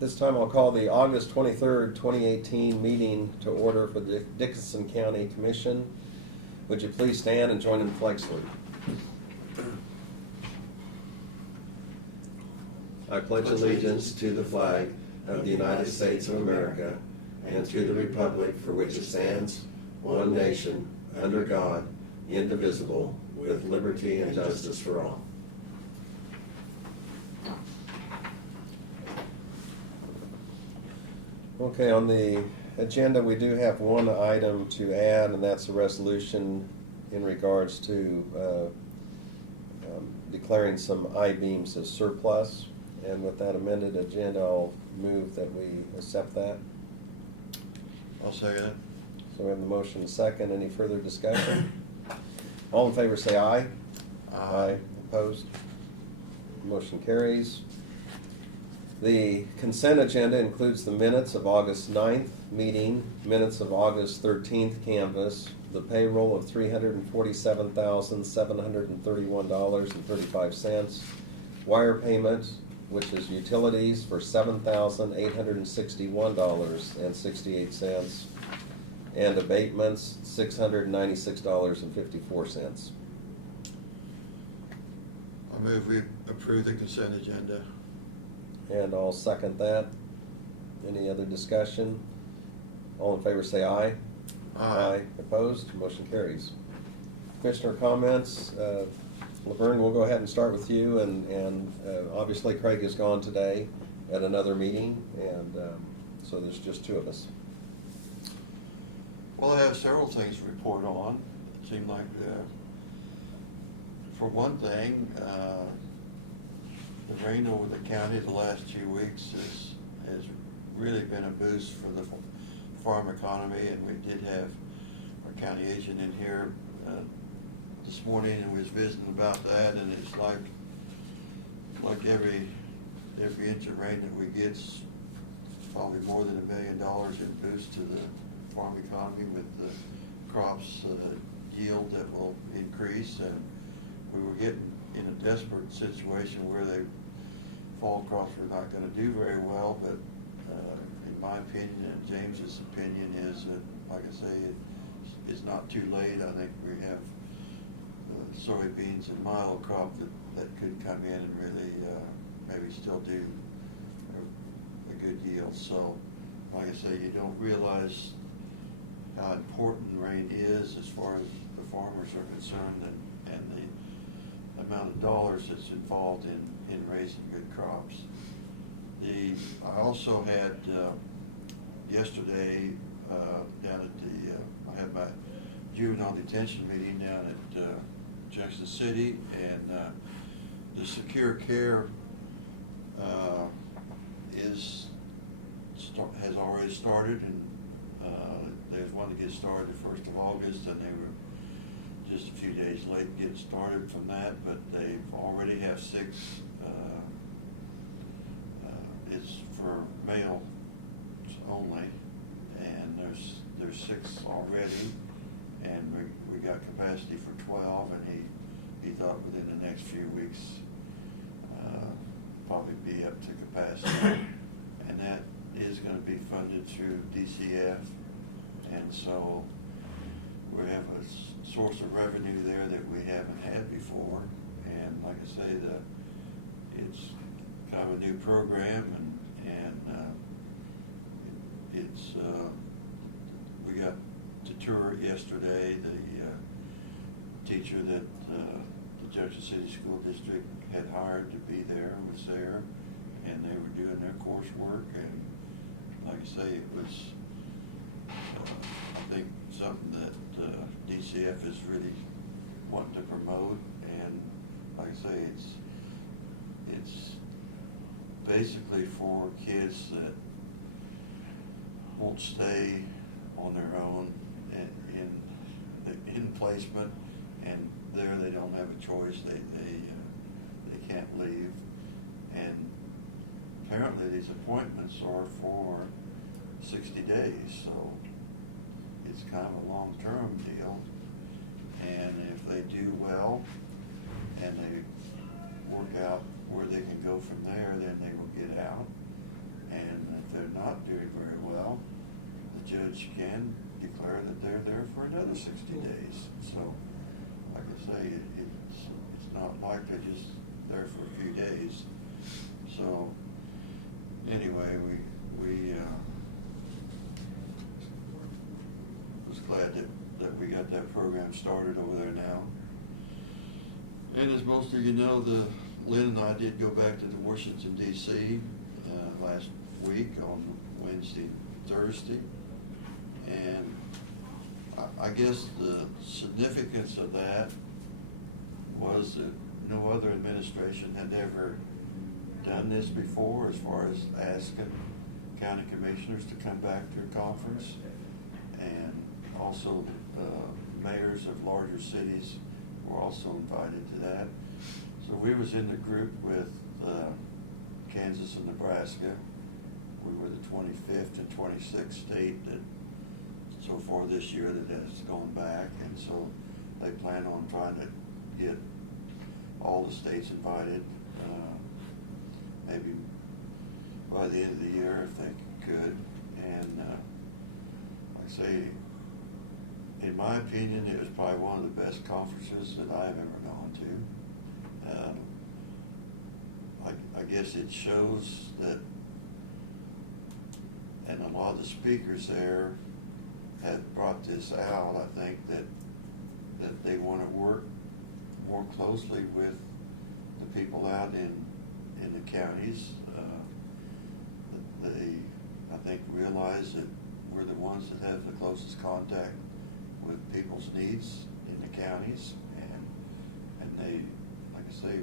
This time I'll call the August 23rd, 2018 meeting to order for the Dickinson County Commission. Would you please stand and join in the flag salute? I pledge allegiance to the flag of the United States of America and to the republic for which it stands, one nation, under God, indivisible, with liberty and justice for all. Okay, on the agenda we do have one item to add, and that's a resolution in regards to declaring some I-beams as surplus. And with that amended agenda, I'll move that we accept that. I'll second it. So we have the motion and second. Any further discussion? All in favor say aye. Aye. Opposed? Motion carries. The consent agenda includes the minutes of August 9th meeting, minutes of August 13th canvass, the payroll of $347,731.35, wire payments, which is utilities, for $7,861.68, and abatements, $696.54. I move we approve the consent agenda. And I'll second that. Any other discussion? All in favor say aye. Aye. Opposed? Motion carries. Commissioner comments. Laverne, we'll go ahead and start with you. And obviously Craig is gone today at another meeting, and so there's just two of us. Well, I have several things to report on. It seemed like, for one thing, the rain over the county the last 2 weeks has really been a boost for the farm economy, and we did have our county agent in here this morning and was visiting about that, and it's like every inch of rain that we get's probably more than $1 million in boost to the farm economy with the crops yield that will increase. And we were getting in a desperate situation where the fall crops were not going to do very well, but in my opinion and James's opinion is that, like I say, it's not too late. I think we have soybeans and milo crop that could come in and really maybe still do a good yield. So, like I say, you don't realize how important rain is as far as the farmers are concerned, and the amount of dollars that's involved in raising good crops. I also had yesterday down at I had my juvenile detention meeting down at Jackson City, and the Secure Care has already started, and there's one that gets started the 1st of August, and they were just a few days late getting started from that, but they already have 6. It's for males only, and there's 6 already, and we got capacity for 12, and he thought within the next few weeks probably be up to capacity, and that is going to be funded through DCF, and so we have a source of revenue there that we haven't had before. And like I say, it's kind of a new program, and it's we got to tour it yesterday. The teacher that the Jackson City School District had hired to be there was there, and they were doing their coursework, and like I say, it was I think something that DCF is really wanting to promote. And like I say, it's basically for kids that won't stay on their own in placement, and there they don't have a choice. They can't leave, and apparently these appointments are for 60 days, so it's kind of a long-term deal. And if they do well and they work out where they can go from there, then they will get out. And if they're not doing very well, the judge can declare that they're there for another 60 days. So, like I say, it's not like they're just there for a few days. So, anyway, we was glad that we got that program started over there now. And as most of you know, Lynn and I did go back to the Washington, D.C. Last week on Wednesday, Thursday. And I guess the significance of that was that no other administration had ever done this before, as far as asking county commissioners to come back to a conference. And also mayors of larger cities were also invited to that. So we was in the group with Kansas and Nebraska. We were the 25th and 26th state that so far this year that has gone back, and so they plan on trying to get all the states invited, maybe by the end of the year if they could. And like I say, in my opinion, it was probably one of the best conferences that I've ever gone to. I guess it shows that, and a lot of the speakers there have brought this out, I think, that they want to work more closely with the people out in the counties. They, I think, realize that we're the ones that have the closest contact with people's needs in the counties, and they, like I say,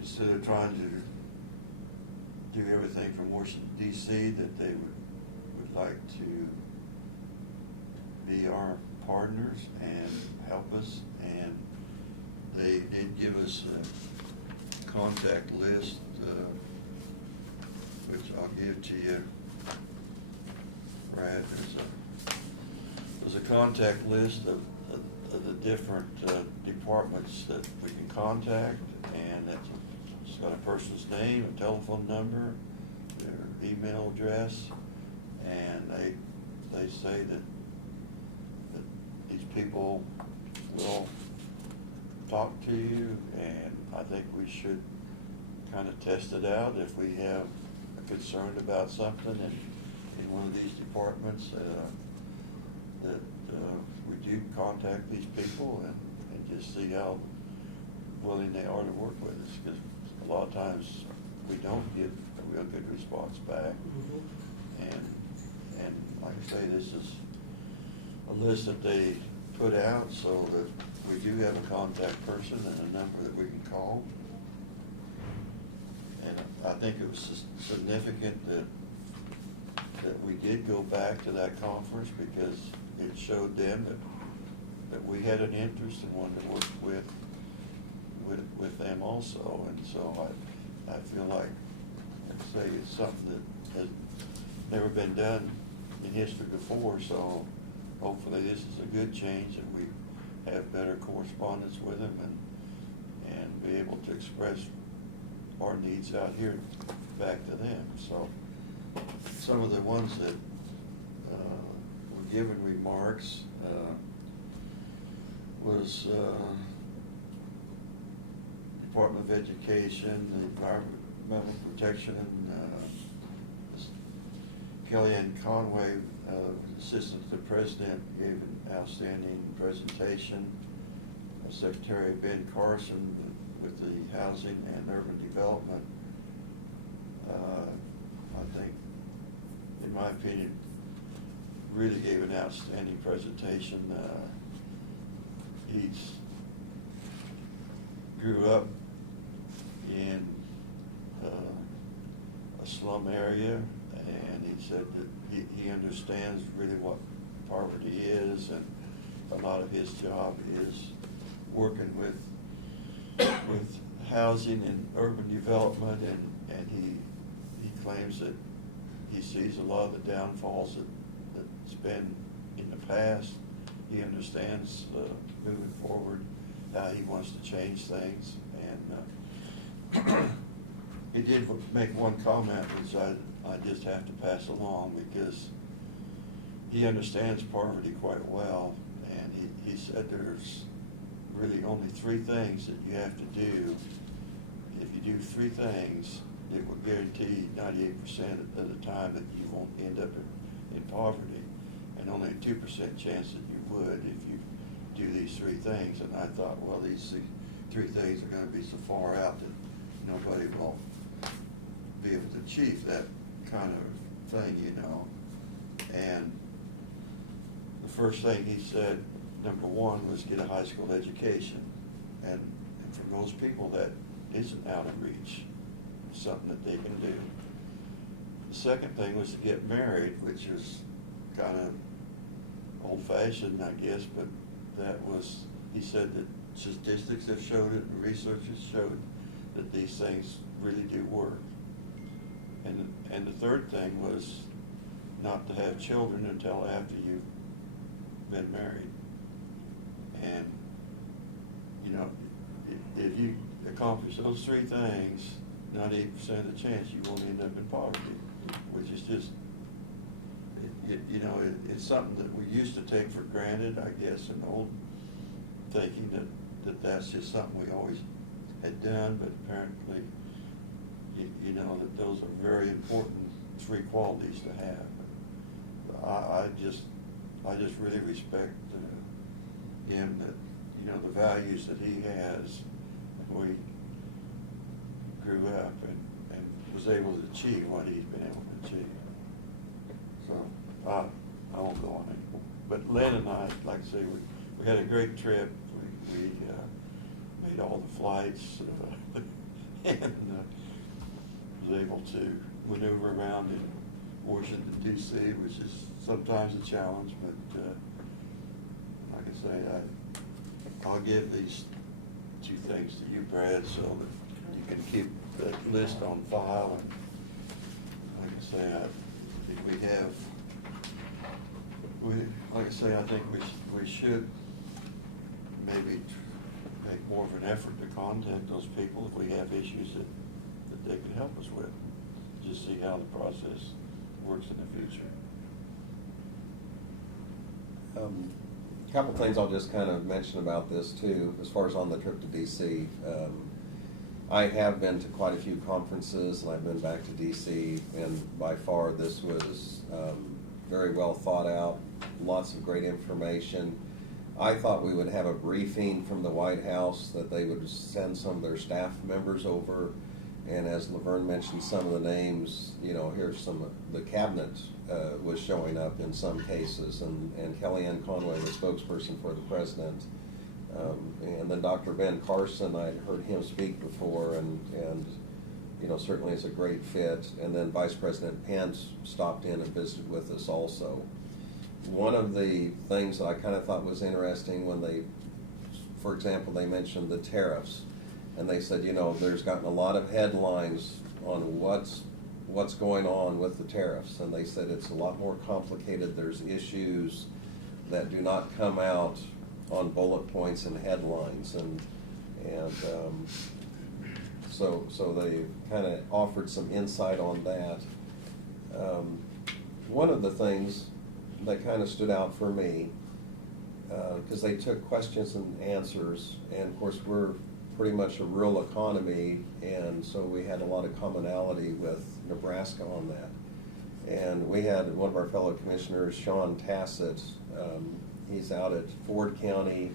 instead of trying to do everything from Washington, D.C., that they would like to be our partners and help us. And they did give us a contact list, which I'll give to you. Right, there's a contact list of the different departments that we can contact, and it's got a person's name, a telephone number, their email address, and they say that these people will talk to you, and I think we should kind of test it out if we have a concern about something in one of these departments, that we do contact these people and just see how willing they are to work with us, because a lot of times we don't get a real good response back. And like I say, this is a list that they put out so that we do have a contact person and a number that we can call. And I think it was significant that we did go back to that conference, because it showed them that we had an interest and wanted to work with them also. And so I feel like I say, it's something that has never been done in history before, so hopefully this is a good change, and we have better correspondence with them and be able to express our needs out here back to them. So some of the ones that were given remarks was Department of Education, the Environmental Protection, Kellyanne Conway, Assistant to the President, gave an outstanding presentation. Secretary Ben Carson with the Housing and Urban Development, I think, in my opinion, really gave an outstanding presentation. He's grew up in a slum area, and he said that he understands really what poverty is, and a lot of his job is working with housing and urban development, and he claims that he sees a lot of the downfalls that's been in the past. He understands moving forward how he wants to change things, and he did make one comment which I just have to pass along, because he understands poverty quite well, and he said there's really only three things that you have to do. If you do three things, it will guarantee 98% of the time that you won't end up in poverty, and only a 2% chance that you would if you do these three things. And I thought, well, these three things are going to be so far out that nobody will be able to achieve that kind of thing, you know. And the first thing he said, number one, was get a high school education. And for most people, that isn't out of reach. It's something that they can do. The second thing was to get married, which is kind of old-fashioned, I guess, but that was, he said that statistics have showed it, and research has showed that these things really do work. And the third thing was not to have children until after you've been married. And, you know, if you accomplish those three things, 98% of the chance you won't end up in poverty, which is just, you know, it's something that we used to take for granted, I guess, in old thinking that's just something we always had done, but apparently, you know, that those are very important three qualities to have. I just really respect him, that, you know, the values that he has, and we grew up and was able to achieve what he's been able to achieve. So I won't go on anymore. But Lynn and I, like I say, we had a great trip. We made all the flights and was able to maneuver around in Washington, D.C., which is sometimes a challenge, but like I say, I'll give these two things to you, Brad, so that you can keep the list on file. And like I say, I think we should maybe make more of an effort to contact those people if we have issues that they can help us with. Just see how the process works in the future. A couple things I'll just kind of mention about this too, as far as on the trip to DC. I have been to quite a few conferences, and I've been back to DC, and by far this was very well thought out, lots of great information. I thought we would have a briefing from the White House, that they would send some of their staff members over, and as Laverne mentioned some of the names, you know, here's some of the cabinet was showing up in some cases, and Kellyanne Conway, the spokesperson for the president, and then Dr. Ben Carson, I'd heard him speak before, and you know, certainly is a great fit, and then Vice President Pence stopped in and visited with us also. One of the things that I kind of thought was interesting when they, for example, they mentioned the tariffs, and they said, you know, there's gotten a lot of headlines on what's going on with the tariffs, and they said it's a lot more complicated. There's issues that do not come out on bullet points and headlines, and so they kind of offered some insight on that. One of the things that kind of stood out for me, because they took questions and answers, and of course we're pretty much a rural economy, and so we had a lot of commonality with Nebraska on that. And we had one of our fellow commissioners, Sean Tassett, he's out at Ford County,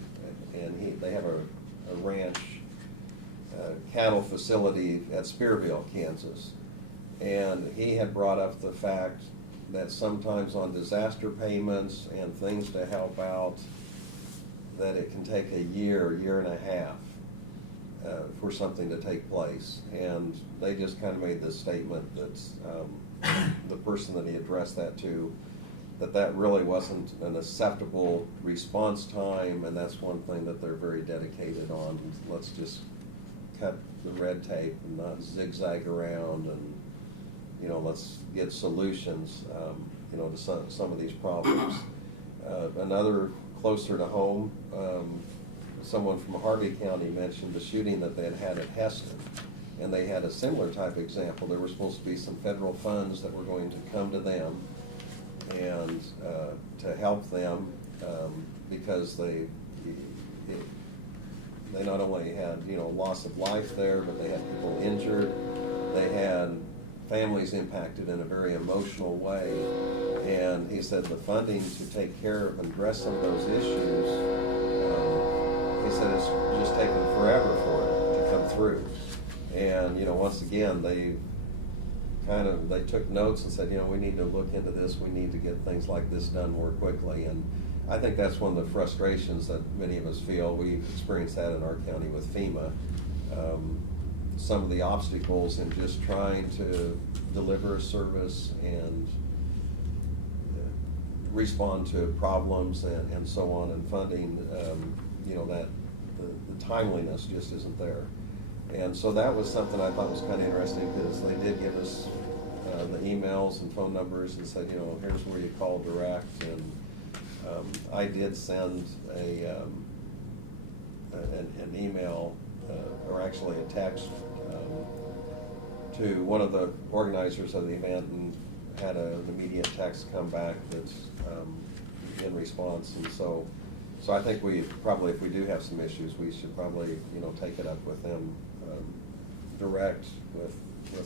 and they have a ranch cattle facility at Spearville, Kansas. And he had brought up the fact that sometimes on disaster payments and things to help out, that it can take a year and a half for something to take place. And they just kind of made this statement that the person that he addressed that to, that really wasn't an acceptable response time, and that's one thing that they're very dedicated on. Let's just cut the red tape and not zigzag around, and you know, let's get solutions, you know, to some of these problems. Another closer to home, someone from Harvey County mentioned the shooting that they had at Heston, and they had a similar type of example. There were supposed to be some federal funds that were going to come to them and to help them because they not only had, you know, loss of life there, but they had people injured. They had families impacted in a very emotional way. And he said the funding to take care of and address some of those issues, he said it's just taken forever for it to come through. And, you know, once again, they took notes and said, you know, we need to look into this. We need to get things like this done more quickly. And I think that's one of the frustrations that many of us feel. We experienced that in our county with FEMA. Some of the obstacles in just trying to deliver a service and respond to problems and so on, and funding, you know, that the timeliness just isn't there. And so that was something I thought was kind of interesting, because they did give us the emails and phone numbers and said, you know, here's where you call direct. And I did send an email, or actually a text, to one of the organizers of the event, and had an immediate text come back that's in response. And so I think we probably, if we do have some issues, we should probably, you know, take it up with them direct with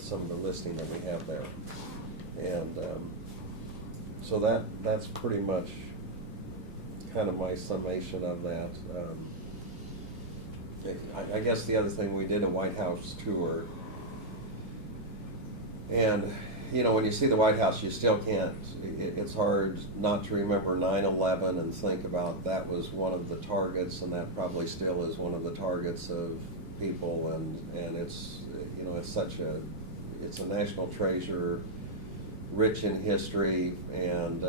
some of the listing that we have there. And so that's pretty much kind of my summation of that. I guess the other thing, we did a White House tour, and you know, when you see the White House, you still can't, it's hard not to remember 9/11 and think about that was one of the targets, and that probably still is one of the targets of people. And it's, you know, it's a national treasure, rich in history. And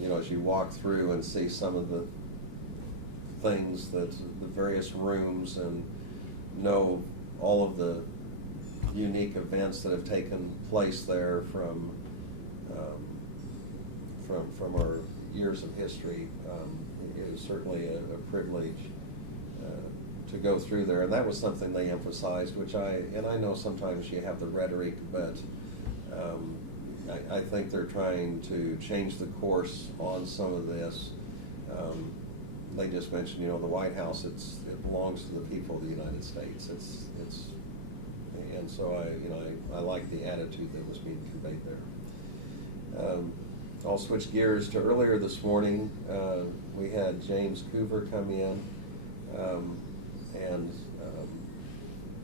you know, as you walk through and see some of the things, that the various rooms, and know all of the unique events that have taken place there from our years of history, it is certainly a privilege to go through there. And that was something they emphasized, which I know sometimes you have the rhetoric, but I think they're trying to change the course on some of this. They just mentioned, you know, the White House, it belongs to the people of the United States. And so I like the attitude that was being conveyed there. I'll switch gears to earlier this morning. We had James Coover come in, and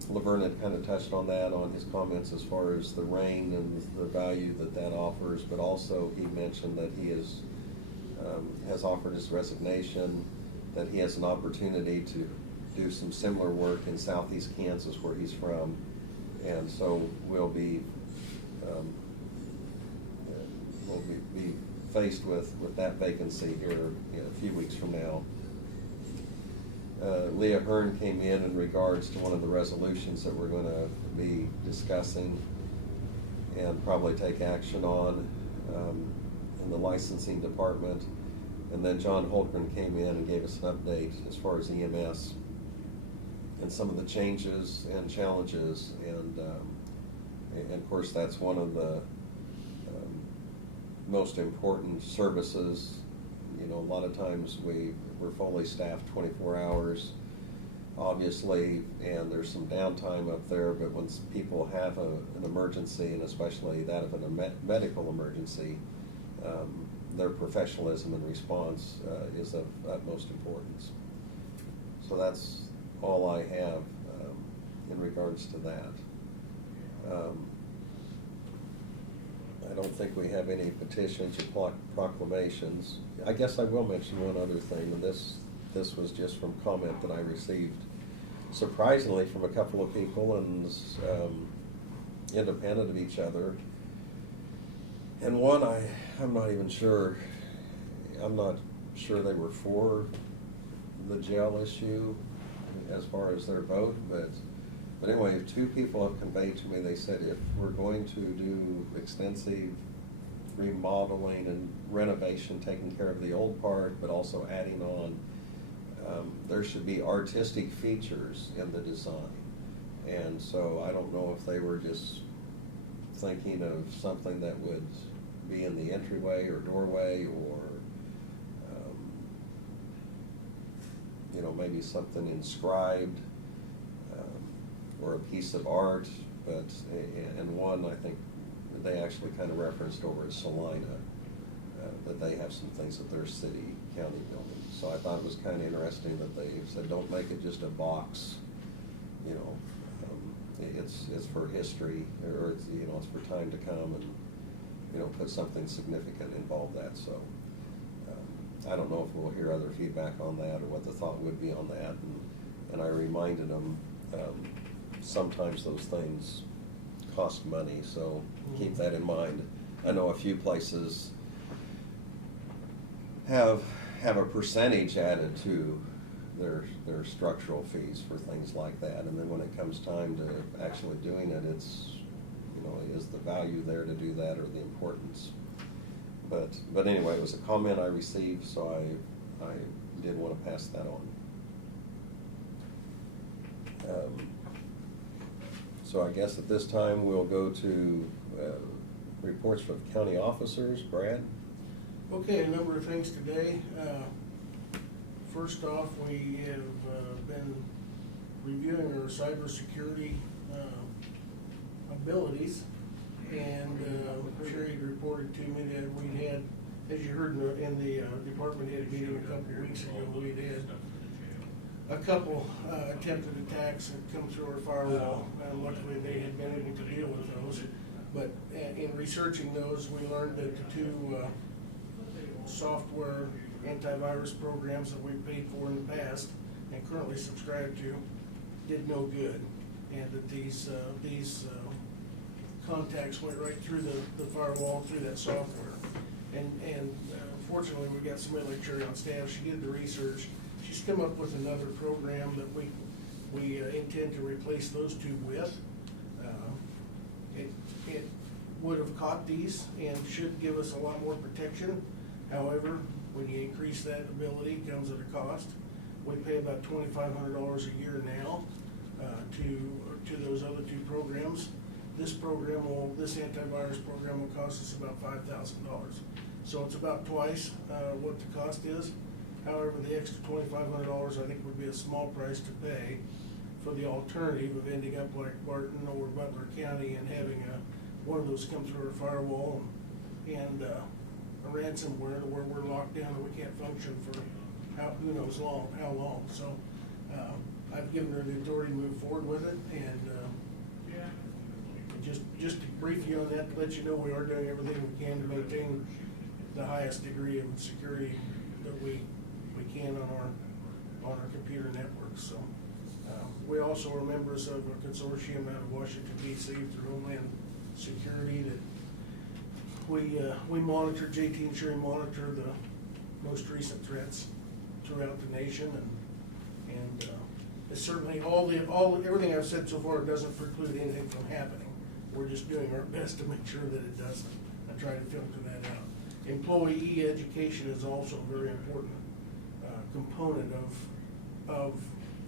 Laverne had kind of touched on that, on his comments as far as the rain and the value that offers, but also he mentioned that he has offered his resignation, that he has an opportunity to do some similar work in southeast Kansas, where he's from. And so we'll be faced with that vacancy here a few weeks from now. Leah Hearn came in regards to one of the resolutions that we're going to be discussing and probably take action on in the licensing department. And then John Holtgren came in and gave us an update as far as EMS and some of the changes and challenges. And of course, that's one of the most important services. You know, a lot of times we're fully staffed 24 hours, obviously, and there's some downtime up there, but when people have an emergency, and especially that of a medical emergency, their professionalism and response is of utmost importance. So that's all I have in regards to that. I don't think we have any petitions or proclamations. I guess I will mention one other thing, and this was just from comment that I received, surprisingly, from a couple of people, and independent of each other. And one, I'm not even sure, I'm not sure they were for the jail issue as far as their vote, but anyway, two people have conveyed to me, they said if we're going to do extensive remodeling and renovation, taking care of the old part, but also adding on, there should be artistic features in the design. And so I don't know if they were just thinking of something that would be in the entryway or doorway, or, you know, maybe something inscribed, or a piece of art. But, and one, I think, they actually kind of referenced over at Salina, that they have some things at their city county building. So I thought it was kind of interesting that they said, don't make it just a box, you know. It's for history, or it's, you know, it's for time to come, and, you know, put something significant involved that. So I don't know if we'll hear other feedback on that, or what the thought would be on that. And I reminded them, sometimes those things cost money, so keep that in mind. I know a few places have a percentage added to their structural fees for things like that, and then when it comes time to actually doing it, it's, you know, is the value there to do that, or the importance? But anyway, it was a comment I received, so I did want to pass that on. So I guess at this time, we'll go to reports from county officers. Brad? Okay, a number of things today. First off, we have been reviewing our cybersecurity abilities, and Sherry reported to me that we had, as you heard in the department head meeting a couple of weeks ago, we had a couple attempted attacks that come through our firewall, and luckily they had been able to deal with those. But in researching those, we learned that the two software antivirus programs that we paid for in the past and currently subscribe to did no good, and that these contacts went right through the firewall, through that software. And fortunately, we got somebody like Sherry on staff. She did the research. She's come up with another program that we intend to replace those two with. It would have caught these and should give us a lot more protection. However, when you increase that ability, it comes at a cost. We pay about $2,500 a year now to those other two programs. This antivirus program will cost us about $5,000. So it's about twice what the cost is. However, the extra $2,500 I think would be a small price to pay for the alternative of ending up like Barton or Butler County and having one of those come through our firewall and a ransomware to where we're locked down and we can't function for who knows how long. So I've given her the authority to move forward with it, and just to brief you on that, to let you know we are doing everything we can to maintain the highest degree of security that we can on our computer networks. So we also are members of a consortium out of Washington D.C. through Homeland Security that we monitor, JT and Sherry monitor the most recent threats throughout the nation, and it's certainly everything I've said so far doesn't preclude anything from happening. We're just doing our best to make sure that it doesn't. I try to filter that out. Employee education is also a very important component of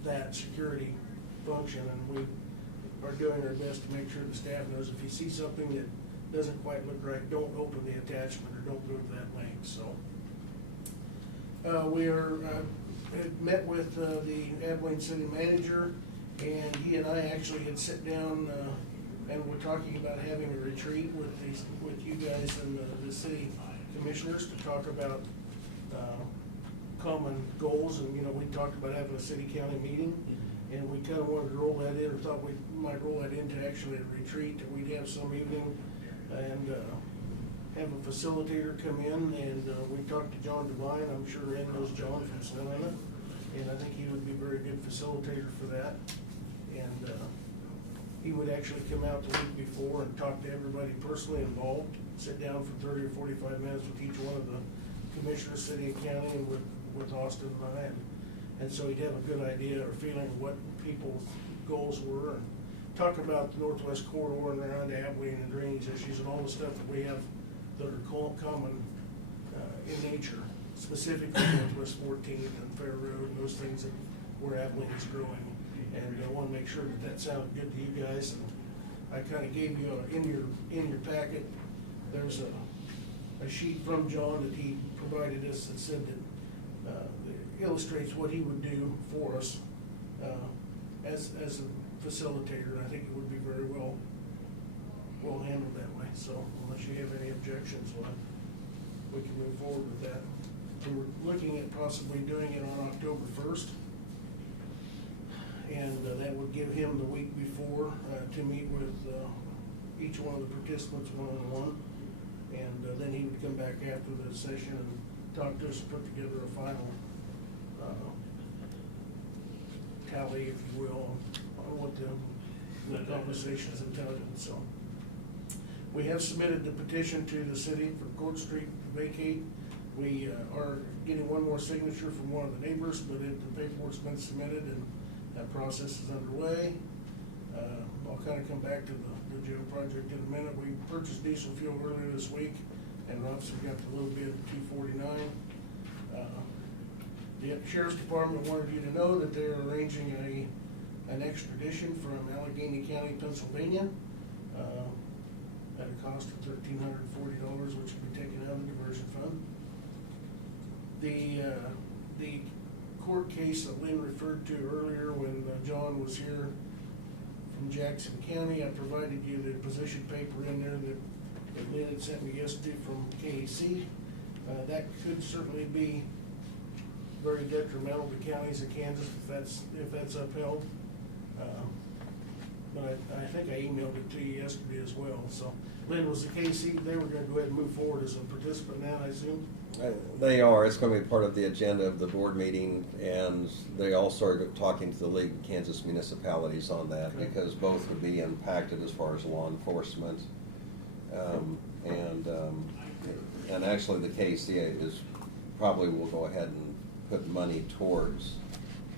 that security function, and we are doing our best to make sure the staff knows if you see something that doesn't quite look right, don't open the attachment or don't go to that link. So we had met with the Abilene City Manager, and he and I actually had sat down and we're talking about having a retreat with you guys and the city commissioners to talk about common goals. And we talked about having a city-county meeting, and we kind of wanted to roll that in, or thought we might roll that into actually a retreat that we'd have some evening and have a facilitator come in. And we talked to John Devine. I'm sure Ed knows John from Salina, and I think he would be a very good facilitator for that. And he would actually come out the week before and talk to everybody personally involved, sit down for 30 or 45 minutes with each one of the commissioners, city and county, and with Austin and I. And so he'd have a good idea or feeling of what people's goals were, and talk about the Northwest Corridor and around Abilene and drainage issues and all the stuff that we have that are common in nature, specifically Northwest 14th and Fair Road and those things where Abilene is growing. And I wanna make sure that that sounded good to you guys. And I kinda gave you, in your packet, there's a sheet from John that he provided us that said that, illustrates what he would do for us, as a facilitator. I think it would be very well handled that way. So unless you have any objections, we can move forward with that. And we're looking at possibly doing it on October 1st. And that would give him the week before to meet with each one of the participants one-on-one. And then he would come back after the session and talk to us, put together a final tally, if you will, on what the conversations entailed. So we have submitted the petition to the city for Court Street to vacate. We are getting one more signature from one of the neighbors, but the paperwork's been submitted and that process is underway. I'll kind of come back to the jail project in a minute. We purchased diesel fuel earlier this week, and obviously got the low bid of $2.49. The Sheriff's Department wanted you to know that they're arranging an extradition from Allegheny County, Pennsylvania, at a cost of $1,340, which will be taken out of the diversion fund. The court case that Lynn referred to earlier when John was here from Jackson County, I provided you the position paper in there that Lynn had sent me yesterday from KAC. That could certainly be very detrimental to counties of Kansas if that's upheld. But I think I emailed it to you yesterday as well. So Lynn, was the KC, they were gonna go ahead and move forward as a participant now, I assume? They are. It's going to be part of the agenda of the board meeting, and they also are talking to the League of Kansas Municipalities on that, Okay. because both would be impacted as far as law enforcement. And actually the KCA is, probably will go ahead and put money towards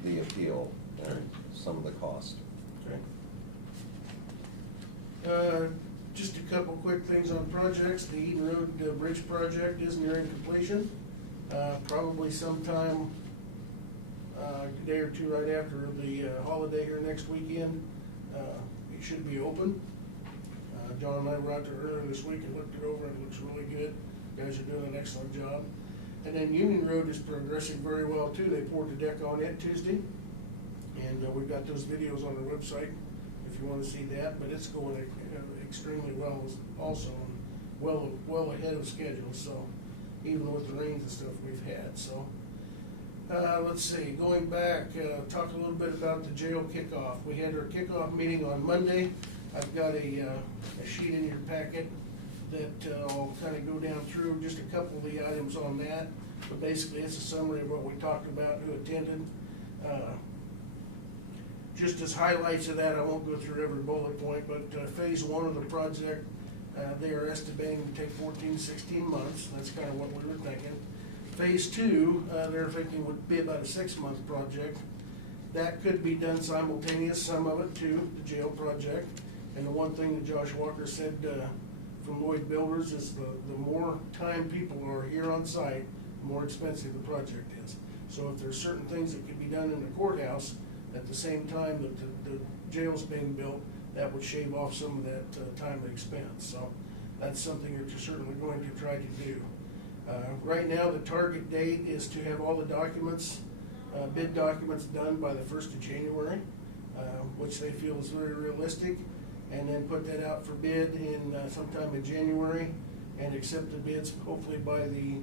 the appeal and some of the cost. Okay. Just a couple quick things on projects. The Eden Road Bridge project is nearing completion. Probably sometime a day or two right after the holiday here next weekend, it should be open. John and I were out there earlier this week and looked it over, and it looks really good. You guys are doing an excellent job. And then Union Road is progressing very well too. They poured the deck on it Tuesday. And we've got those videos on our website if you want to see that, but it's going extremely well also, well ahead of schedule, so even with the rains and stuff we've had. So let's see, going back, talk a little bit about the jail kickoff. We had our kickoff meeting on Monday. I've got a sheet in your packet that I'll kind of go down through just a couple of the items on that, but basically it's a summary of what we talked about, who attended. Just as highlights of that, I won't go through every bullet point, but phase one of the project, they are estimating to take 14, 16 months. That's kind of what we were thinking. Phase two, they're thinking would be about a 6-month project. That could be done simultaneous, some of it to the jail project. And the one thing that Josh Walker said from Lloyd Builders is the more time people are here on site, the more expensive the project is. So if there's certain things that could be done in the courthouse at the same time that the jail's being built, that would shave off some of that time and expense. So that's something that you're certainly going to try to do. Right now, the target date is to have all the documents, bid documents done by the 1st of January, which they feel is very realistic, and then put that out for bid in sometime in January, and accept the bids hopefully by the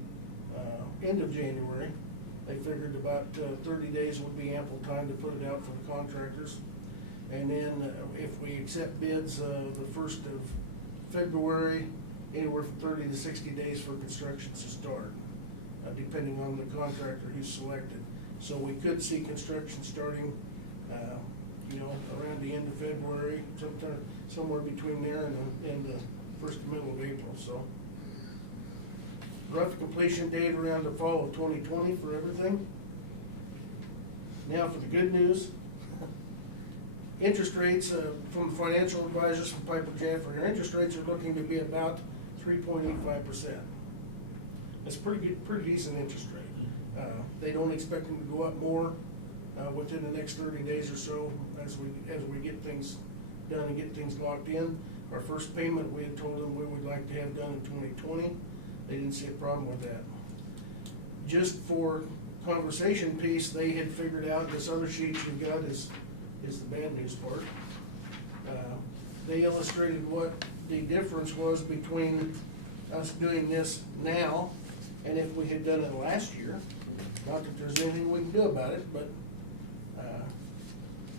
end of January. They figured about 30 days would be ample time to put it out for the contractors. And then if we accept bids the 1st of February, anywhere from 30 to 60 days for construction to start, depending on the contractor who's selected. So we could see construction starting, around the end of February, somewhere between there and the first middle of April. So rough completion date around the fall of 2020 for everything. Now for the good news. Interest rates from financial advisors from Piper Jaffray, our interest rates are looking to be about 3.85%. That's pretty good, pretty decent interest rate. They don't expect them to go up more within the next 30 days or so, as we get things done and get things locked in. Our first payment, we had told them we would like to have done in 2020. They didn't see a problem with that. Just for conversation piece, they had figured out, this other sheet you got is the bad news part. They illustrated what the difference was between us doing this now and if we had done it last year. Not that there's anything we can do about it, but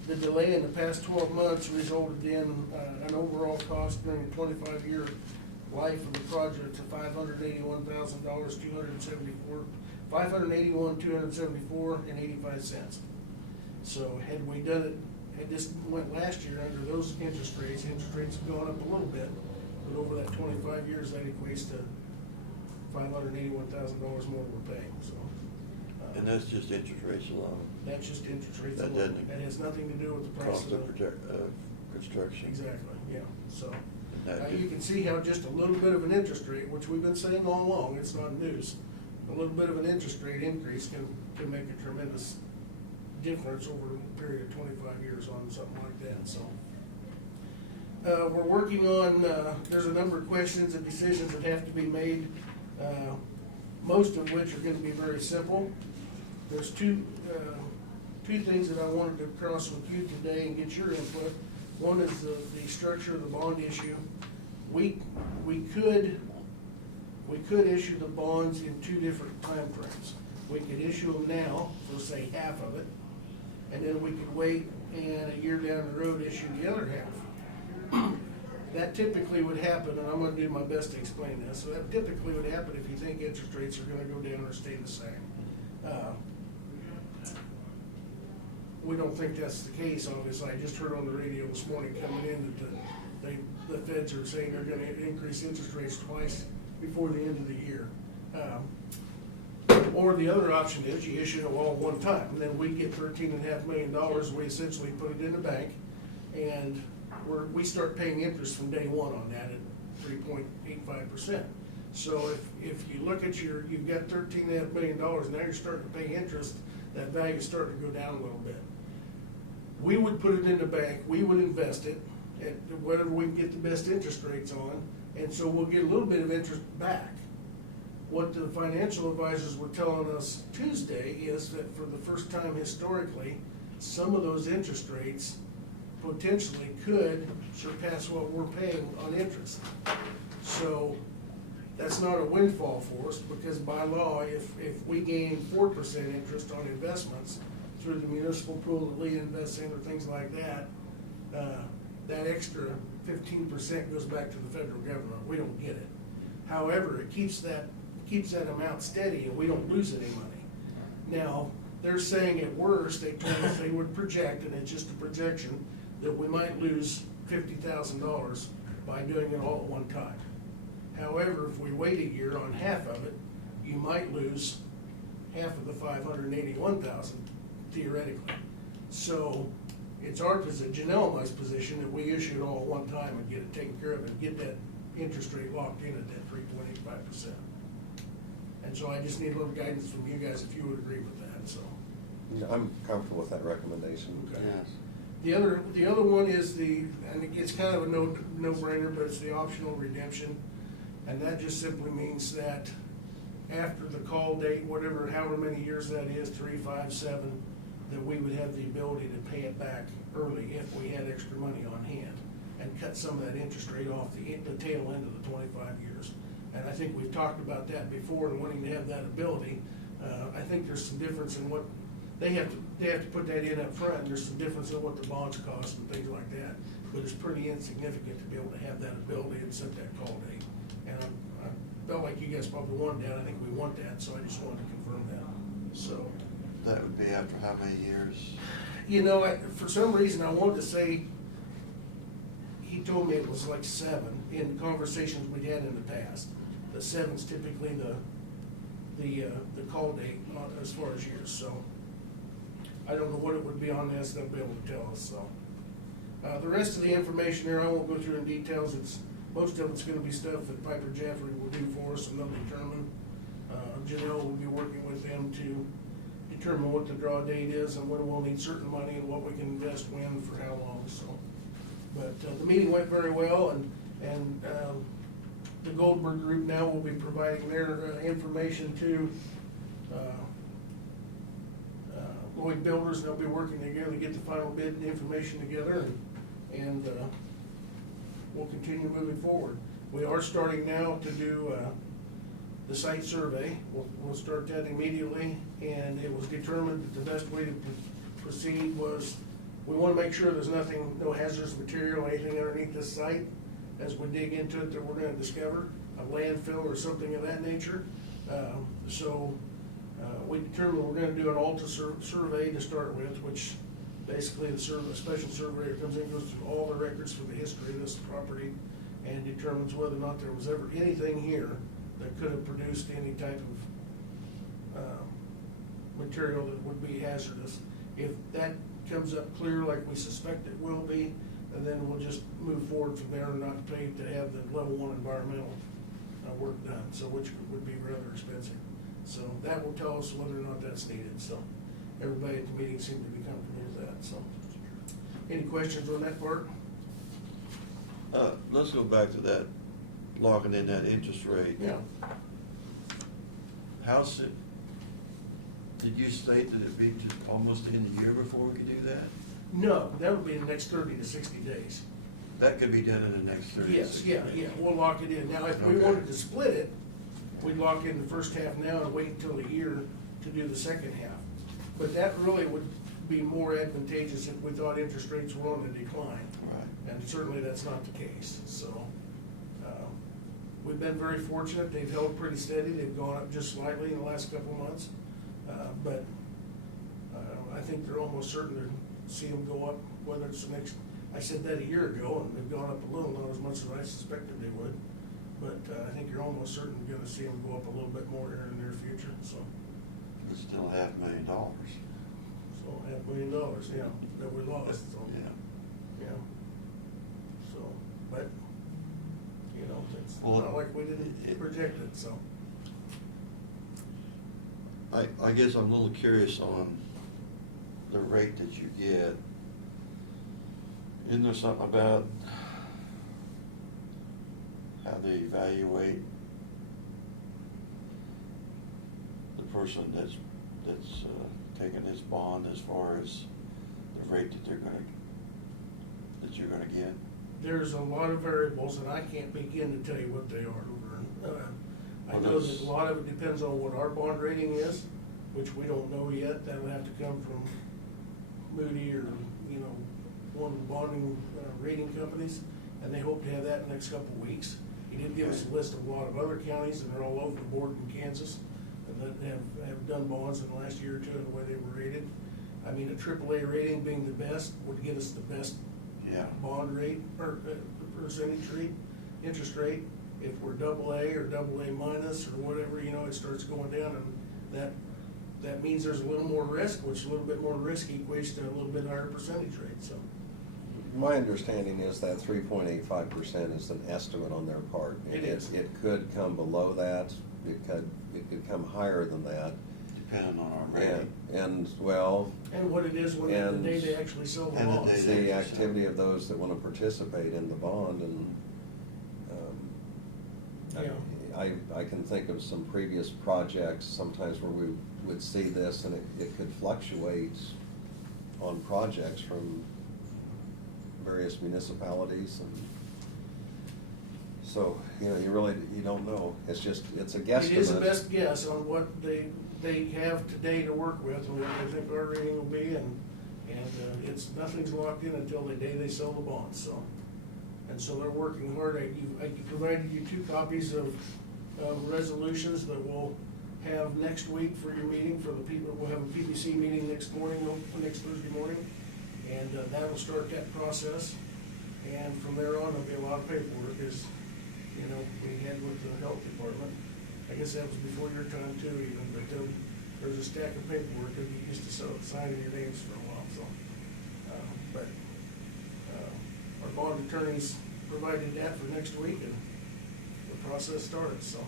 the delay in the past 12 months resulted in an overall cost during the 25-year life of the project of $581,274.85. So had we done it, had this went last year under those interest rates have gone up a little bit, but over that 25 years, that equates to $581,000 more we're paying, so. And that's just interest rates alone. That's just interest rates That alone. doesn't That has nothing to do with the price Cost of of the. construction. Exactly, yeah, so. That You just- can see how just a little bit of an interest rate, which we've been saying all along, it's not news. A little bit of an interest rate increase can make a tremendous difference over a period of 25 years on something like that, so. We're working on, there's a number of questions and decisions that have to be made, most of which are gonna be very simple. There's two things that I wanted to cross with you today and get your input. One is the structure of the bond issue. We could issue the bonds in two different time frames. We could issue them now, for say half of it, and then we could wait and a year down the road issue the other half. That typically would happen, and I'm gonna do my best to explain this, so that typically would happen if you think interest rates are gonna go down or stay the same. We don't think that's the case, obviously. I just heard on the radio this morning coming in that the feds are saying they're gonna increase interest rates twice before the end of the year. Or the other option is you issue it all at one time, and then we get $13.5 million, we essentially put it in the bank, and we start paying interest from day one on that at 3.85%. So if you look at you've got $13.5 million, now you're starting to pay interest, that value's starting to go down a little bit. We would put it in the bank, we would invest it at whatever we can get the best interest rates on, and so we'll get a little bit of interest back. What the financial advisors were telling us Tuesday is that for the first time historically, some of those interest rates potentially could surpass what we're paying on interest. So that's not a windfall for us, because by law, if we gain 4% interest on investments through the municipal pool that Lee invests in or things like that, that extra 15% goes back to the federal government. We don't get it. However, it keeps that amount steady and we don't lose any money. Now, they're saying at worst, they told us they would project, and it's just a projection, that we might lose $50,000 by doing it all at one time. However, if we wait a year on half of it, you might lose half of the $581,000 theoretically. So it's our position, Janelle and I's position, that we issue it all at one time and get it taken care of and get that interest rate locked in at that 3.85%. And so I just need a little guidance from you guys if you would agree with that, so. I'm comfortable with that recommendation. Okay. Yes. The other one is and it's kind of a no-brainer, but it's the optional redemption. And that just simply means that after the call date, however many years that is, 3, 5, 7, that we would have the ability to pay it back early if we had extra money on hand and cut some of that interest rate off the tail end of the 25 years. And I think we've talked about that before and wanting to have that ability. I think there's some difference in what they have to put that in up front, and there's some difference in what the bonds cost and things like that. But it's pretty insignificant to be able to have that ability and set that call date. And I felt like you guys probably wanted that. I think we want that, so I just wanted to confirm that. So. That would be after how many years? You know, for some reason, I wanted to say, he told me it was like 7 in conversations we'd had in the past. The 7's typically the call date as far as years, so. I don't know what it would be on this, they'll be able to tell us, so. The rest of the information here, I won't go through in details. Most of it's gonna be stuff that Piper Jaffray will do for us and they'll determine. Janelle will be working with them to determine what the draw date is and when we'll need certain money and what we can invest when for how long, so. But the meeting went very well, and the Goldberg Group now will be providing their information to Lloyd Builders, and they'll be working together to get the final bid and information together, and we'll continue moving forward. We are starting now to do the site survey. We'll start that immediately, and it was determined that the best way to proceed was, we want to make sure there's nothing, no hazardous material, anything underneath this site as we dig into it that we're gonna discover, a landfill or something of that nature. We determined we're gonna do an ALTA survey to start with, which basically the special surveyor comes in, goes through all the records for the history of this property and determines whether or not there was ever anything here that could have produced any type of material that would be hazardous. If that comes up clear like we suspect it will be, and then we'll just move forward from there and not pay to have the level 1 environmental work done, so which would be rather expensive. So that will tell us whether or not that's needed, so everybody at the meeting seemed to be comfortable with that, so. Any questions on that part? Let's go back to that, locking in that interest rate. Yeah. How soon, did you state that it'd be to almost the end of the year before we could do that? No, that would be the next 30 to 60 days. That could be done in the next 30 Yes, days. yeah, we'll lock it in. Now, if we Okay. wanted to split it, we'd lock in the first half now and wait until a year to do the second half. But that really would be more advantageous if we thought interest rates were on the decline. Right. And certainly that's not the case, so. We've been very fortunate. They've held pretty steady. They've gone up just slightly in the last couple of months. But I think they're almost certain to see them go up, whether it's the next, I said that a year ago, and they've gone up a little, not as much as I suspected they would. But I think you're almost certain you're gonna see them go up a little bit more here in the near future, so. It's still $500,000. So $500,000, yeah, that we lost, so. Yeah. Yeah. So, but, you know, it's Well, not like we didn't project it, so. I guess I'm a little curious on the rate that you get. Isn't there something about how they evaluate the person that's taking this bond as far as the rate that you're gonna get? There's a lot of variables, and I can't begin to tell you what they are, Laverne. I Well, know that that's- a lot of it depends on what our bond rating is, which we don't know yet. That'll have to come from Moody or, you know, one of the bonding rating companies, and they hope to have that in the next couple of weeks. He did give us a list of a lot of other counties, and they're all over the board in Kansas, that have done bonds in the last year or two and the way they were rated. I mean, a AAA rating being the best would give us the best Yeah. bond rate, or percentage rate, interest rate. If we're AA or AA minus or whatever, you know, it starts going down, and that means there's a little more risk, which a little bit more risk equates to a little bit higher percentage rate, so. My understanding is that 3.85% is an estimate on their part. It is. It could come below that, it could come higher than that. Depending on our rating. And, well, And what it is when the And- day they actually sell the And the bonds. day the activity of those that want to participate in the bond, and I can think of some previous projects sometimes where we would see this, and it could fluctuate on projects from various municipalities, and so, you know, you don't know. It's a guesstimate. It is the best guess on what they have today to work with, and what they think our rating will be, and nothing's locked in until the day they sell the bonds, so. And so they're working hard. I provided you 2 copies of resolutions that we'll have next week for your meeting, for the people. We'll have a PBC meeting next Thursday morning, and that'll start that process. And from there on, there'll be a lot of paperwork, as, you know, we had with the health department. I guess that was before your time too, even, but there's a stack of paperwork that you used to sign your names for a while, so. But our bond attorneys provided that for next week, and the process starts, so.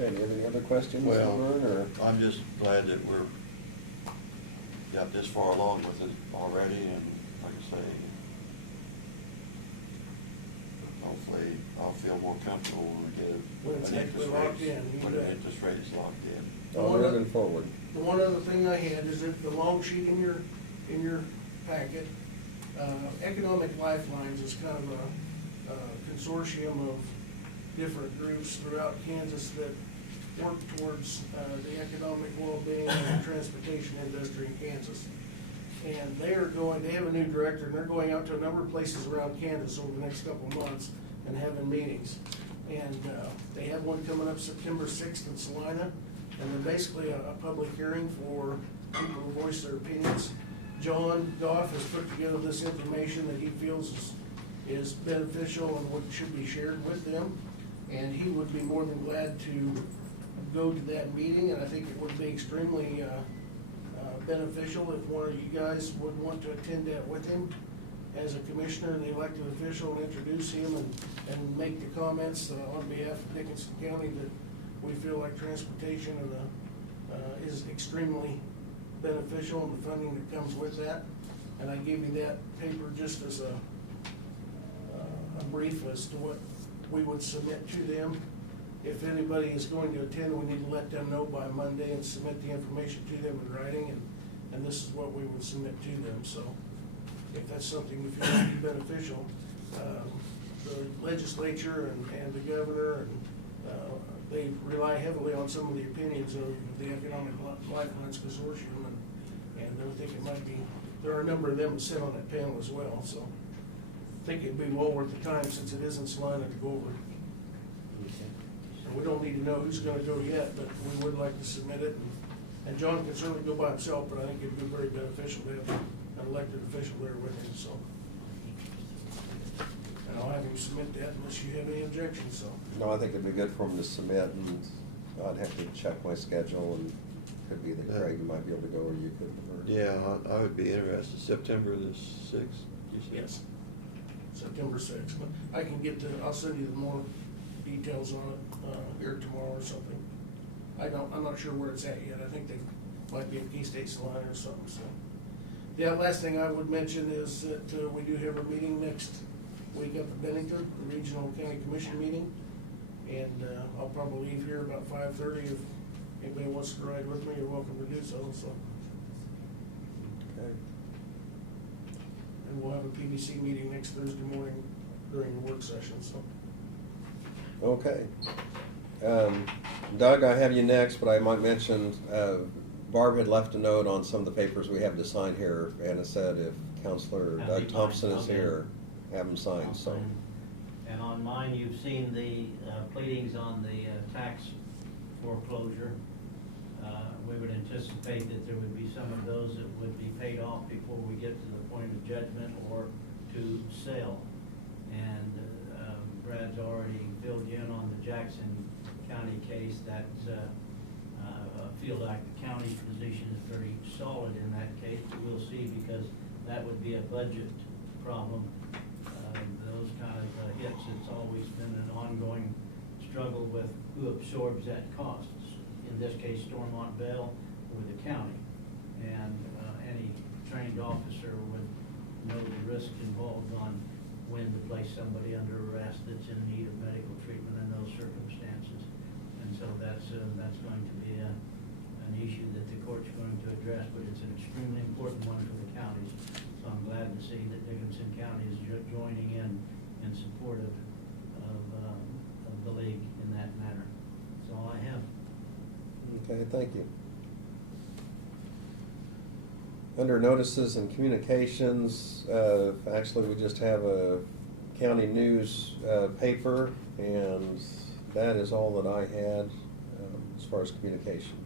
Okay, do you have any other questions, Well, Vern, or? I'm just glad that we're got this far along with it already, and like I say, hopefully I'll feel more comfortable when we get When it's an actually interest locked rate. in, you When bet. an interest rate is locked in. Oh, moving forward. The one other thing I had is that the long sheet in your packet, Economic Lifelines is kind of a consortium of different groups throughout Kansas that work towards the economic well-being of the transportation industry in Kansas. And they have a new director, and they're going out to a number of places around Kansas over the next couple of months and having meetings. And they have one coming up September 6th in Salina, and then basically a public hearing for people to voice their opinions. John Goff has put together this information that he feels is beneficial and what should be shared with them. And he would be more than glad to go to that meeting, and I think it would be extremely beneficial if one of you guys would want to attend that with him as a commissioner and the elected official, and introduce him and make the comments on behalf of Dickinson County that we feel like transportation is extremely beneficial, and the funding that comes with that. And I gave you that paper just as a brief as to what we would submit to them. If anybody is going to attend, we need to let them know by Monday and submit the information to them in writing, and this is what we would submit to them. So if that's something we feel would be beneficial, the legislature and the governor, and they rely heavily on some of the opinions of the Economic Lifelines Consortium, and they're thinking there are a number of them that sit on that panel as well, so I think it'd be well worth the time, since it is in Salina, to go over. And we don't need to know who's gonna go yet, but we would like to submit it, and John can certainly go by himself, but I think it'd be very beneficial to have an elected official there with him, so. And I'll have him submit that unless you have any objections, so. No, I think it'd be good for them to submit, and I'd have to check my schedule, and could be that Yeah. Craig might be able to go, or you could. or- Yeah, I would be interested. September the 6th, you said? Yes, September 6th, but I can I'll send you the more details on it, here tomorrow or something. I'm not sure where it's at yet, I think they might be in K-State Salina or something, so. Yeah, last thing I would mention is that, we do have a meeting next week up in Bennington, the Regional County Commission meeting. And, I'll probably leave here about 5:30, if anybody wants to ride with me, you're welcome to do so, so. Okay. And we'll have a PBC meeting next Thursday morning during the work session, so. Okay. Doug, I have you next, but I might mention, Barb had left a note on some of the papers we have to sign here, and it said if Counselor Have Doug these Thompson signed? is Okay. here, have them signed, so. And on mine, you've seen the pleadings on the tax foreclosure. We would anticipate that there would be some of those that would be paid off before we get to the point of judgment or to sale. And Brad's already filled you in on the Jackson County case. That's, I feel like the county's position is very solid in that case. We'll see, because that would be a budget problem. Those kind of hits, it's always been an ongoing struggle with who absorbs that cost. In this case, Stormont Bell or the county. And any trained officer would know the risk involved on when to place somebody under arrest that's in need of medical treatment in those circumstances. And so that's going to be an issue that the court's going to address, but it's an extremely important one for the counties. So I'm glad to see that Dickinson County is joining in support of the league in that matter. That's all I have. Okay, thank you. Under notices and communications, actually, we just have a county news paper, and that is all that I had as far as communication.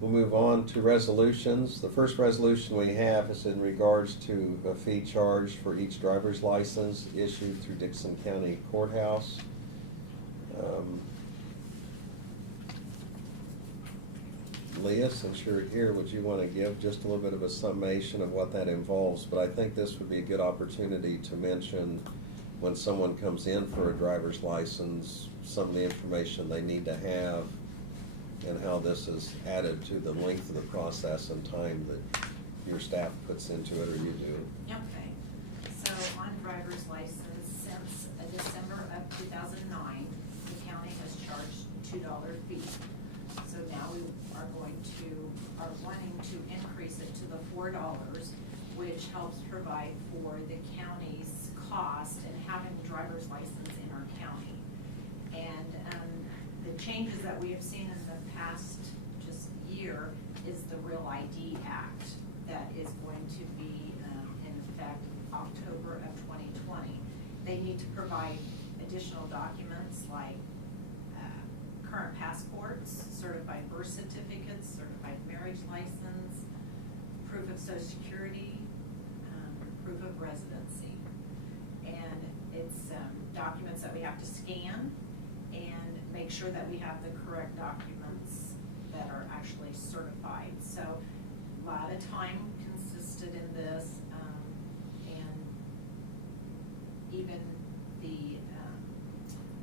We'll move on to resolutions. The first resolution we have is in regards to a fee charged for each driver's license issued through Dickinson County Courthouse. Leah, since you're here, would you want to give just a little bit of a summation of what that involves? But I think this would be a good opportunity to mention when someone comes in for a driver's license, some of the information they need to have, and how this is added to the length of the process and time that your staff puts into it, or you do. Okay, so on driver's license, since December of 2009, the county has charged $2 fee. So now we are wanting to increase it to the $4, which helps provide for the county's cost in having a driver's license in our county. And the changes that we have seen in the past just year is the Real ID Act that is going to be in effect October of 2020. They need to provide additional documents like current passports, certified birth certificates, certified marriage license, proof of Social Security, proof of residency. And it's documents that we have to scan and make sure that we have the correct documents that are actually certified. So a lot of time consisted in this, and even the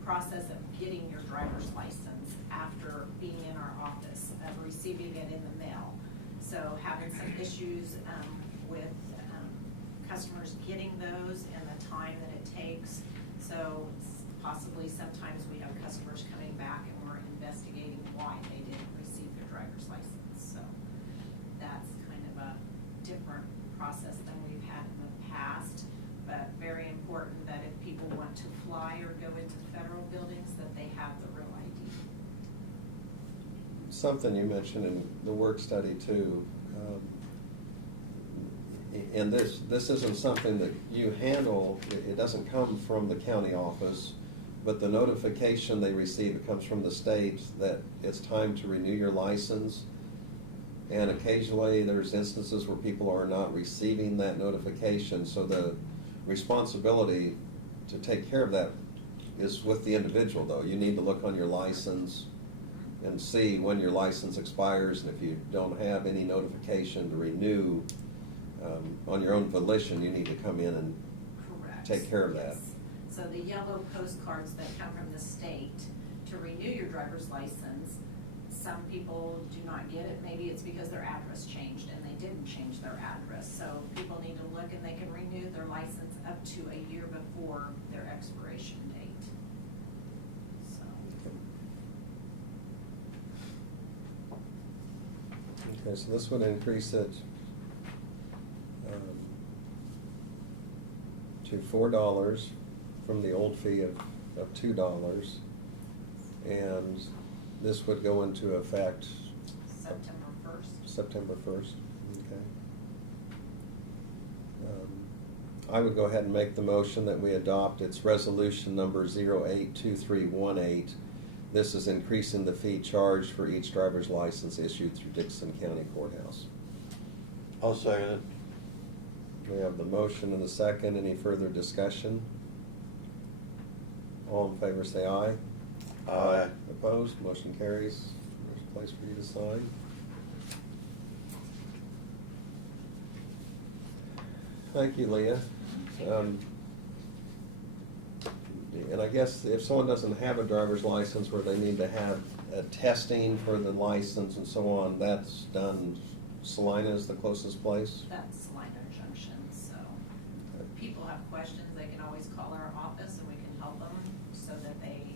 process of getting your driver's license after being in our office, of receiving it in the mail. So having some issues with customers getting those and the time that it takes. So possibly sometimes we have customers coming back and we're investigating why they didn't receive their driver's license. So that's kind of a different process than we've had in the past, but very important that if people want to fly or go into federal buildings, that they have the Real ID. Something you mentioned in the work study too, and this isn't something that you handle, it doesn't come from the county office, but the notification they receive, it comes from the state that it's time to renew your license. And occasionally there's instances where people are not receiving that notification, so the responsibility to take care of that is with the individual though. You need to look on your license and see when your license expires, and if you don't have any notification to renew on your own volition, you need to come in and Correct. take care of that. Yes. So the yellow postcards that come from the state to renew your driver's license, some people do not get it. Maybe it's because their address changed and they didn't change their address. So people need to look, and they can renew their license up to a year before their expiration date. So. Okay, so this would increase it to $4 from the old fee of $2. And this would go into effect September 1st. September 1st, okay. I would go ahead and make the motion that we adopt its resolution number 082318. This is increasing the fee charged for each driver's license issued through Dixon County Courthouse. I'll second it. We have the motion and the second. Any further discussion? All in favor say aye. Aye. Opposed? Motion carries. There's a place for you to sign. Thank you, Leah. And I guess if someone doesn't have a driver's license where they need to have a testing for the license and so on, that's done, Salina is the closest place? That's Salina Junction. So if people have questions, they can always call our office and we can help them so that they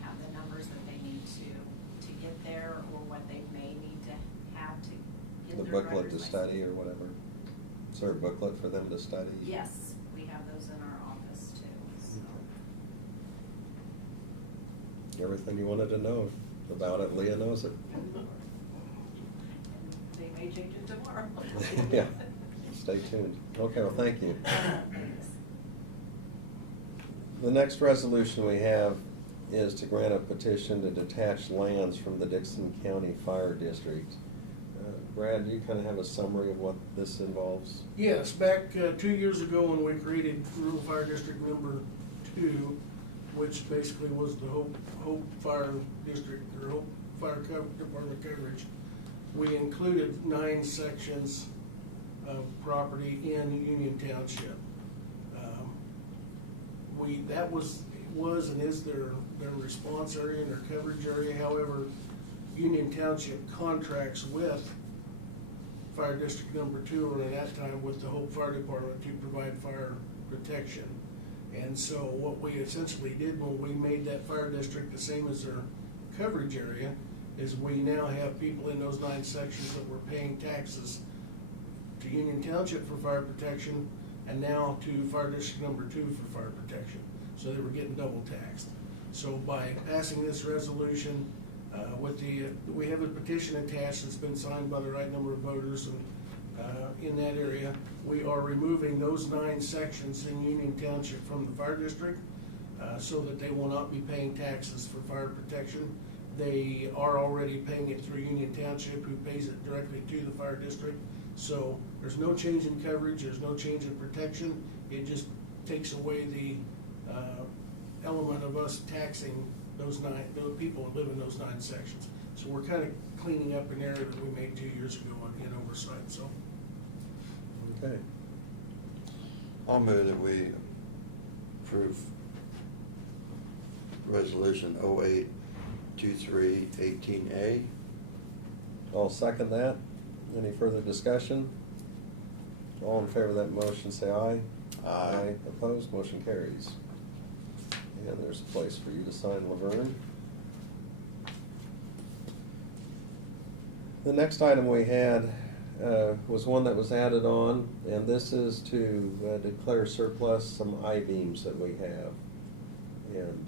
have the numbers that they need to get there, or what they may need to have to get The their booklet to driver's study license. or whatever? Is there a booklet for them to study? Yes, we have those in our office too, so. Everything you wanted to know about it, Leah knows it. They may change it tomorrow. Yeah, stay tuned. Okay, well, thank you. The next resolution we have is to grant a petition to detach lands from the Dixon County Fire District. Brad, do you kind of have a summary of what this involves? Yes, back 2 years ago when we created Rural Fire District Number 2, which basically was the Hope Fire District, or Hope Fire Department coverage, we included 9 sections of property in Union Township. that was and is their response area and their coverage area. However, Union Township contracts with Fire District Number 2, or at that time with the Hope Fire Department, to provide fire protection. And so what we essentially did when we made that fire district the same as their coverage area is we now have people in those 9 sections that were paying taxes to Union Township for fire protection, and now to Fire District Number 2 for fire protection. So they were getting double taxed. So by passing this resolution, we have a petition attached that's been signed by the right number of voters, and in that area, we are removing those 9 sections in Union Township from the fire district, so that they will not be paying taxes for fire protection. They are already paying it through Union Township, who pays it directly to the fire district. So there's no change in coverage, there's no change in protection. It just takes away the element of us taxing those people who live in those 9 sections. So we're kind of cleaning up an error that we made 2 years ago in oversight, so. Okay. I'll move that we approve resolution 082318A. I'll second that. Any further discussion? All in favor of that motion, say aye. Aye. Opposed, motion carries. And there's a place for you to sign, Laverne. The next item we had was one that was added on, and this is to declare surplus some I-beams that we have. And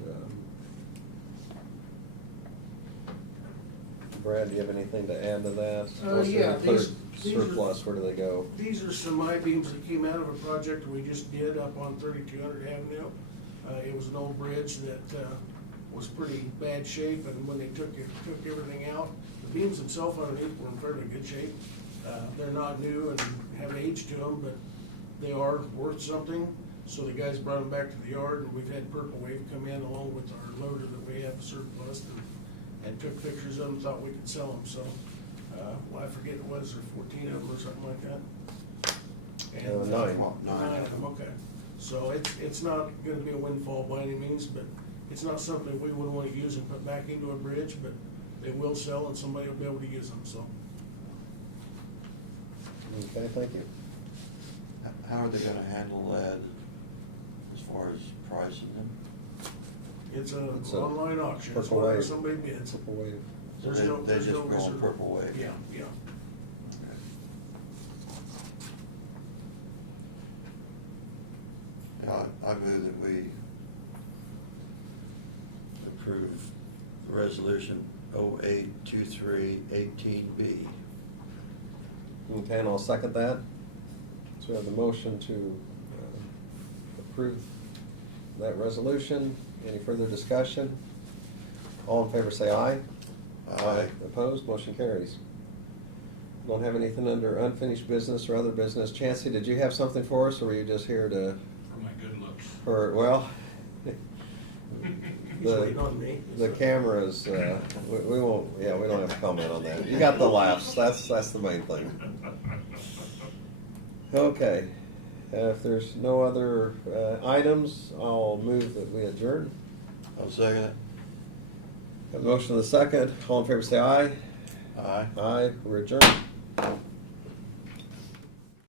Brad, do you have anything to add to that? Yeah, Declare these are- surplus, where do they go? These are some I-beams that came out of a project we just did up on 3200 Avenue. It was an old bridge that was pretty bad shape, and when they took everything out, the beams themselves underneath were in fairly good shape. They're not new and have age to them, but they are worth something. So the guys brought them back to the yard, and we've had Purple Wave come in along with our loader that we have surplus, and took pictures of them, thought we could sell them. So, well, I forget, it was there 14 of them or something like that? And 9. 9 of them, okay. So it's not gonna be a windfall by any means, but it's not something we would wanna use and put back into a bridge, but they will sell and somebody will be able to use them, so. Okay, thank you. How are they gonna handle that as far as pricing them? It's It's an a online auction, it's Purple whatever Wave. somebody bids. Purple Wave. So There's no- they there's just no go on reserve. Purple Wave? Yeah. I move that we approve resolution 082318B. Okay, and I'll second that. So we have the motion to approve that resolution. Any further discussion? All in favor say aye. Aye. Opposed, motion carries. Don't have anything under unfinished business or other business. Chancey, did you have something for us, or were you just here to, For my good looks. well, He's waiting on me. the cameras, we won't, we don't have to comment on that. You got the laughs, that's the main thing. Okay, if there's no other items, I'll move that we adjourn. I'll second it. Have a motion and a second. All in favor say aye. Aye. Aye, we're adjourned.